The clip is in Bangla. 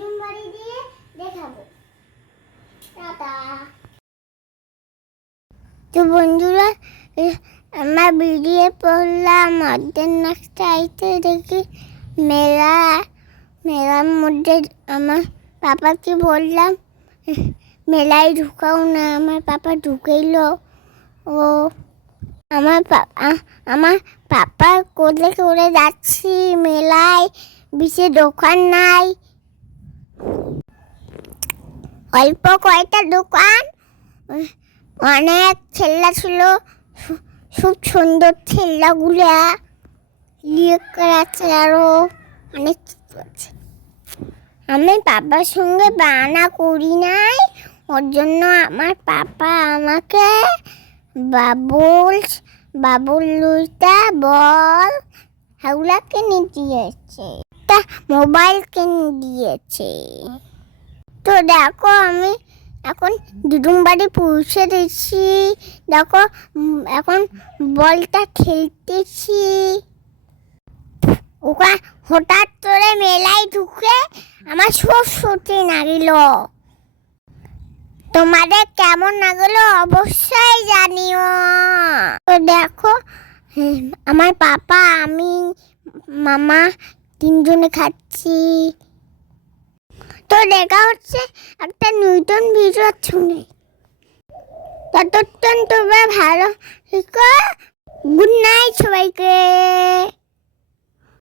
আব্বারের বাড়ি দিয়ে দেখাবো। টাটা। তো বন্ধুরা আমার বেরিয়ে পড়লাম অর্ধেক নাচতে আইতে দেখি মেলা, মেলার মধ্যে আমার পাপাকে বললাম মেলায় ঢুকাও না, আমার পাপা ঢুকেইলো। ও, আমার আমার পাপা কোলে করে যাচ্ছি, মেলায়, বেশি দোকান নাই। অল্প কয়টা দোকান? অনেক ছেলা ছিল খুব সুন্দর ছেলাগুলা লিয়ে আছে আরও অনেক আমি পাপার সঙ্গে বানা করি নাই, ওর জন্য আমার পাপা আমাকে বাবুল বাবুল লুইটা, বল এগুলা কিনে দিয়েছে। তা মোবাইল কিনে দিয়েছে। দেখো আমি এখন দিদুম বাড়ি পৌঁছে দিচ্ছি দেখো এখন বলটা খেলতেছি। ওকা হঠাৎ করে মেলায় ঢুকে আমার সব সত্যি নাগিল। তোমাদের কেমন লাগল অবশ্যই জানিও। তো দেখো আমার পাপা, আমি, মামা তিনজনে খাচ্ছি। তো দেখা হচ্ছে একটা নতুন ভিডিওর সঙ্গে ততক্ষণ তোমরা ভালো গুড নাইট সবাইকে।